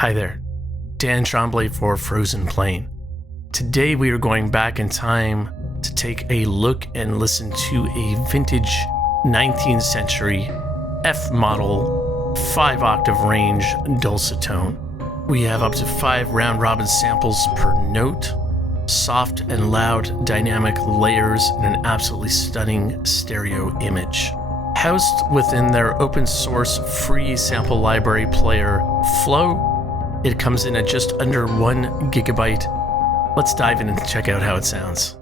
Hi there, Dan Tremblay for Frozen Plain. Today we are going back in time to take a look and listen to a vintage 19th century F model 5-octave range Dulcitone. We have up to 5 round robin samples per note, soft and loud dynamic layers, and an absolutely stunning stereo image. Housed within their open source free sample library player Flow, it comes in at just under 1 gigabyte. Let's dive in and check out how it sounds.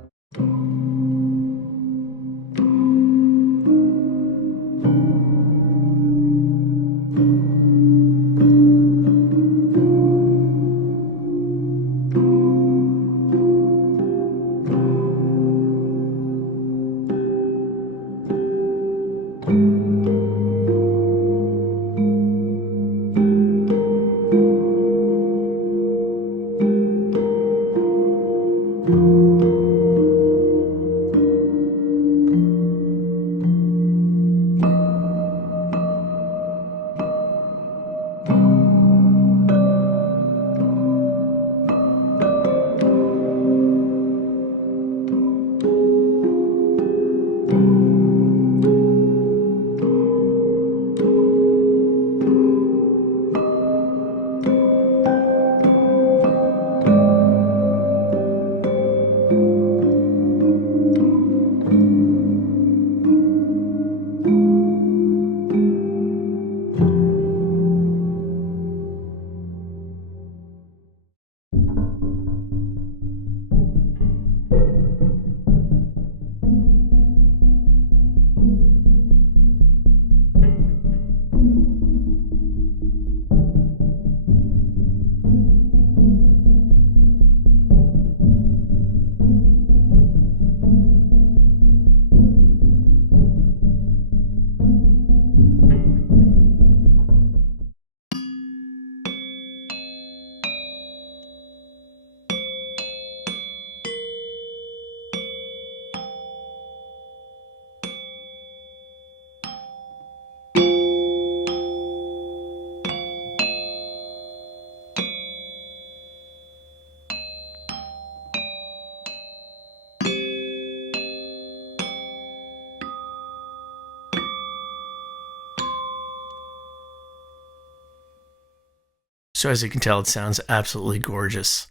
So as you can tell, it sounds absolutely gorgeous.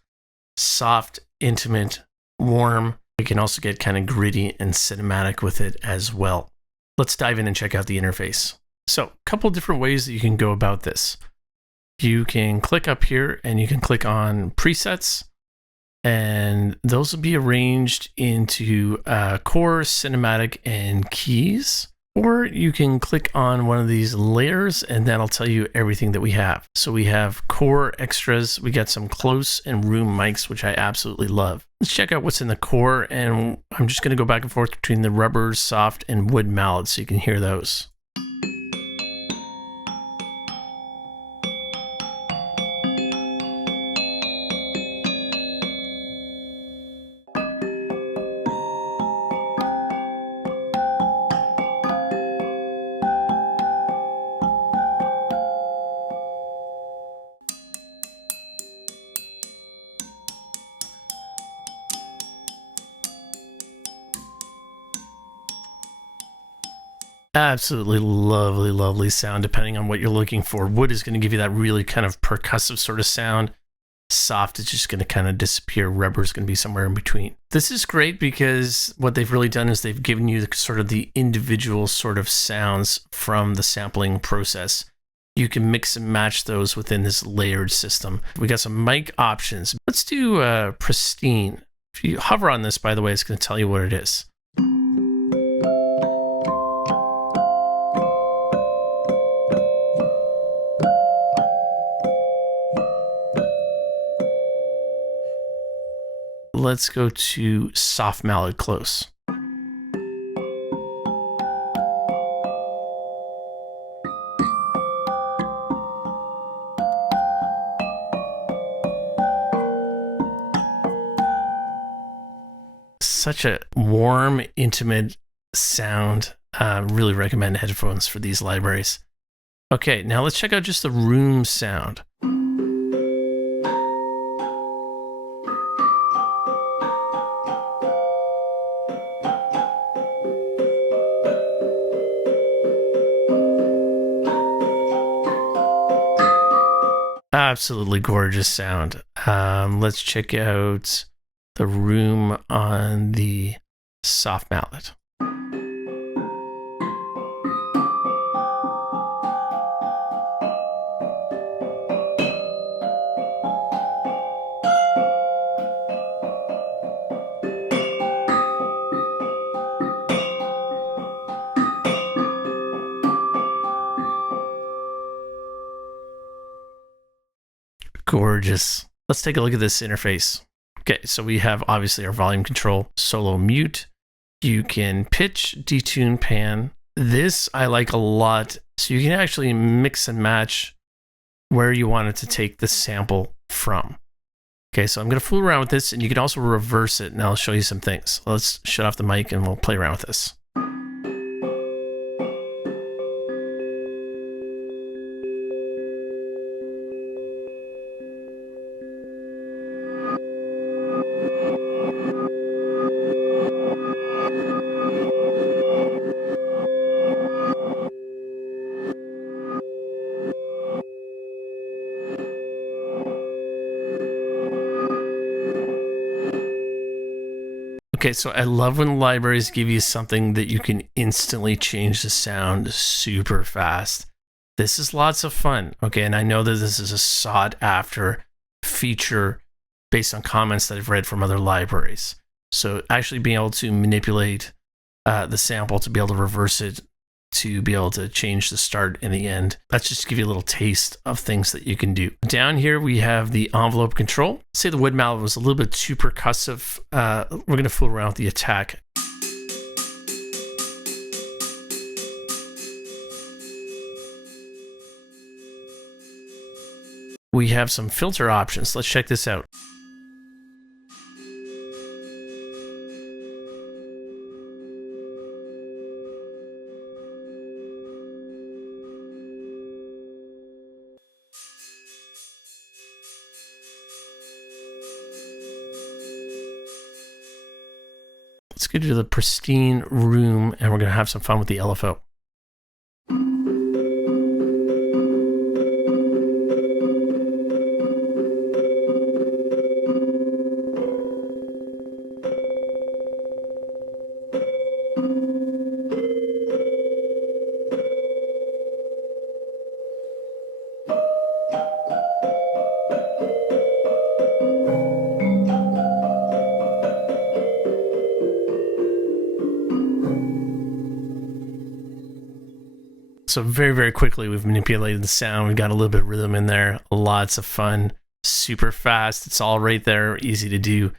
Soft, intimate, warm. We can also get kind of gritty and cinematic with it as well. Let's dive in and check out the interface. So a couple different ways that you can go about this. You can click up here and you can click on presets, and those will be arranged into core, cinematic, and keys. Or you can click on one of these layers and that'll tell you everything that we have. So we have core extras, we got some close and room mics, which I absolutely love. Let's check out what's in the core, and I'm just gonna go back and forth between the rubber, soft, and wood mallets so you can hear those. Absolutely lovely, lovely sound depending on what you're looking for. Wood is going to give you that really kind of percussive sort of sound. Soft is just going to kind of disappear. Rubber is going to be somewhere in between. This is great because what they've really done is they've given you sort of the individual sort of sounds from the sampling process. You can mix and match those within this layered system. We got some mic options. Let's do pristine. If you hover on this, by the way, it's going to tell you what it is. Let's go to soft mallet close. Such a warm, intimate sound. Really recommend headphones for these libraries. Okay, now let's check out just the room sound. Absolutely gorgeous sound. Let's check out the room on the soft mallet. Gorgeous. Let's take a look at this interface. Okay, so we have obviously our volume control, solo mute. You can pitch, detune, pan. This I like a lot. So you can actually mix and match where you want it to take the sample from. Okay, so I'm going to fool around with this, and you can also reverse it, and I'll show you some things. Let's shut off the mic and we'll play around with this. Okay, so I love when libraries give you something that you can instantly change the sound super fast. This is lots of fun. Okay, and I know that this is a sought after feature based on comments that I've read from other libraries. So actually being able to manipulate the sample to be able to reverse it, to be able to change the start and the end. That's just to give you a little taste of things that you can do. Down here, we have the envelope control. Say the wood mallet was a little bit too percussive. We're going to fool around with the attack. We have some filter options. Let's check this out. Let's go to the pristine room, and we're going to have some fun with the LFO. So very, very quickly, we've manipulated the sound. We've got a little bit of rhythm in there. Lots of fun. Super fast. It's all right there. Easy to do.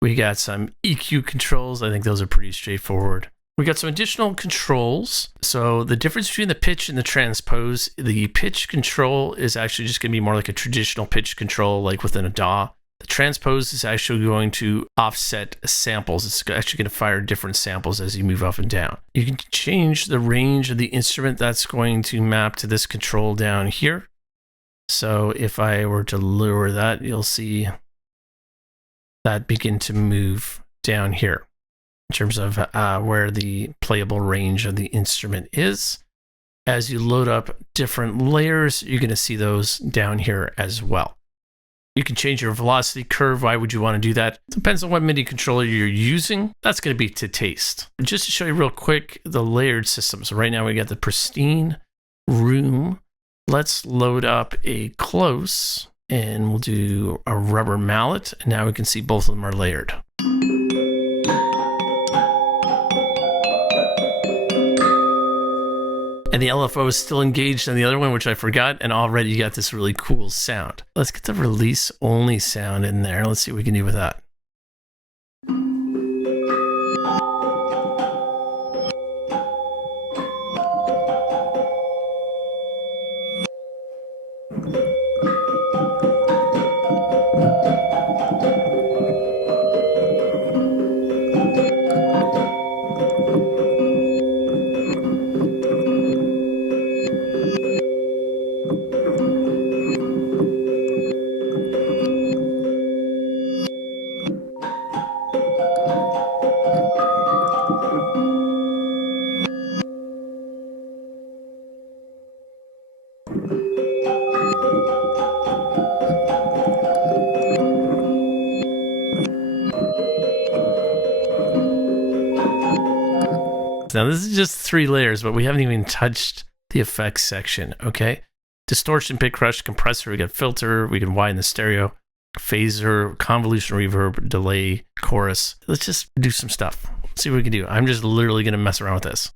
We got some EQ controls. I think those are pretty straightforward. We got some additional controls. So the difference between the pitch and the transpose, the pitch control is actually just going to be more like a traditional pitch control, like within a DAW. The transpose is actually going to offset samples. It's actually going to fire different samples as you move up and down. You can change the range of the instrument. That's going to map to this control down here. So if I were to lower that, you'll see that begin to move down here in terms of where the playable range of the instrument is. As you load up different layers, you're going to see those down here as well. You can change your velocity curve. Why would you want to do that? Depends on what MIDI controller you're using. That's going to be to taste. Just to show you real quick, the layered system. So right now we got the pristine room. Let's load up a close, and we'll do a rubber mallet. And now we can see both of them are layered. And the LFO is still engaged on the other one, which I forgot, and already you got this really cool sound. Let's get the release only sound in there. Let's see what we can do with that. Now, this is just 3 layers, but we haven't even touched the effects section, okay? Distortion, pitch, crush, compressor, we got filter, we can widen the stereo, phaser, convolution, reverb, delay, chorus. Let's just do some stuff. See what we can do. I'm just literally going to mess around with this.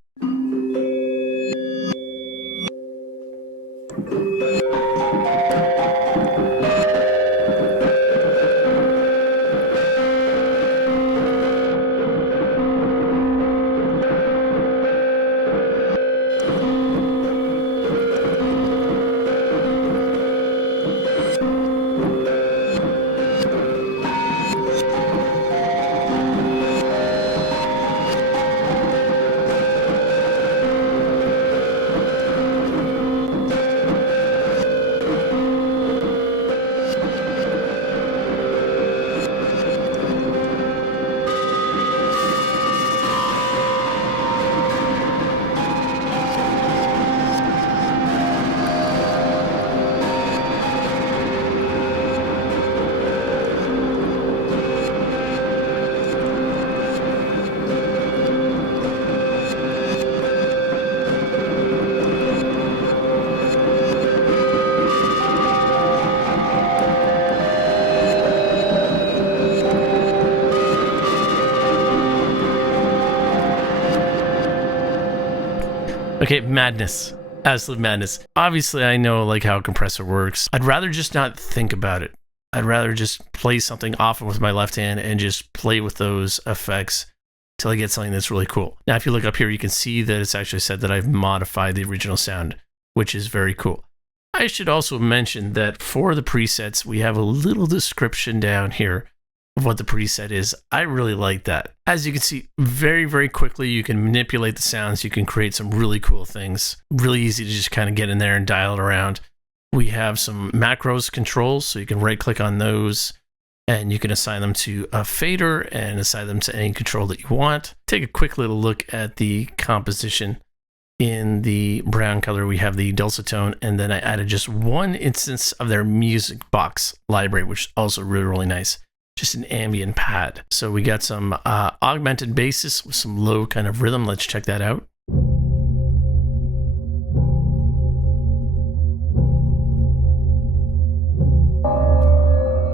Okay, madness. Absolute madness. Obviously, I know like how a compressor works. I'd rather just not think about it. I'd rather just play something often with my left hand and just play with those effects till I get something that's really cool. Now, if you look up here, you can see that it's actually said that I've modified the original sound, which is very cool. I should also mention that for the presets, we have a little description down here of what the preset is. I really like that. As you can see, very, very quickly, you can manipulate the sounds. You can create some really cool things. Really easy to just kind of get in there and dial it around. We have some macros controls, so you can right click on those and you can assign them to a fader and assign them to any control that you want. Take a quick little look at the composition. In the brown color, we have the Dulcitone, and then I added just one instance of their music box library, which is also really, really nice. Just an ambient pad. So we got some augmented basses with some low kind of rhythm. Let's check that out.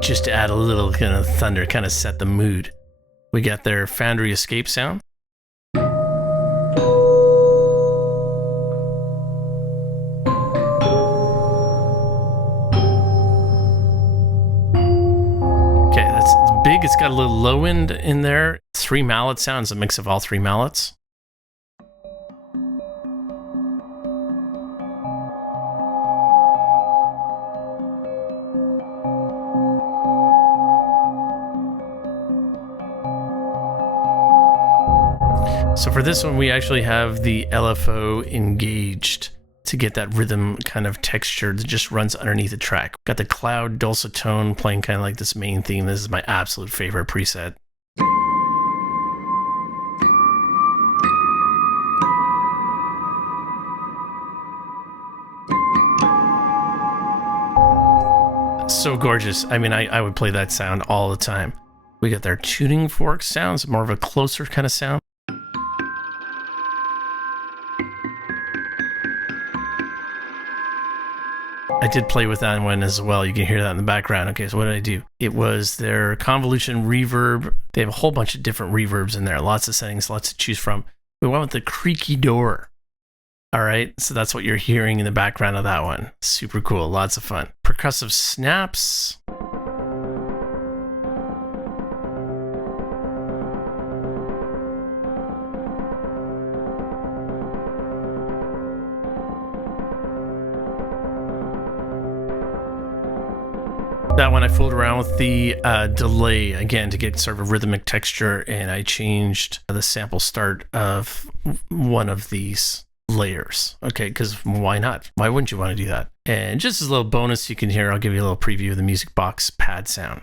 Just to add a little kind of thunder, kind of set the mood. We got their Foundry Escape sound. Big, it's got a little low end in there. 3 mallet sounds, a mix of all 3 mallets. So for this one, we actually have the LFO engaged to get that rhythm kind of texture that just runs underneath the track. Got the cloud Dulcitone playing kind of like this main theme. This is my absolute favorite preset. So gorgeous. I mean, I would play that sound all the time. We got their tuning fork sounds, more of a closer kind of sound. I did play with that one as well. You can hear that in the background. Okay, so what did I do? It was their convolution reverb. They have a whole bunch of different reverbs in there. Lots of settings, lots to choose from. We went with the creaky door. All right, so that's what you're hearing in the background of that one. Super cool, lots of fun. Percussive snaps. That one I fooled around with the delay again to get sort of a rhythmic texture, and I changed the sample start of one of these layers. Okay, because why not? Why wouldn't you want to do that? And just as a little bonus, you can hear, I'll give you a little preview of the music box pad sound.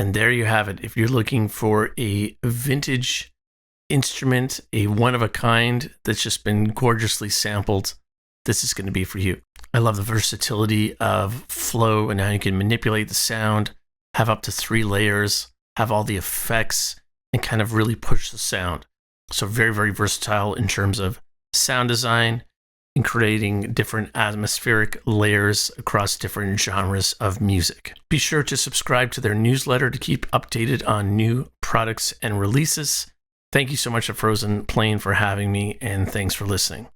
And there you have it. If you're looking for a vintage instrument, a one-of-a-kind that's just been gorgeously sampled, this is going to be for you. I love the versatility of flow and how you can manipulate the sound, have up to 3 layers, have all the effects, and kind of really push the sound. So very, very versatile in terms of sound design and creating different atmospheric layers across different genres of music. Be sure to subscribe to their newsletter to keep updated on new products and releases. Thank you so much to Frozen Plane for having me, and thanks for listening.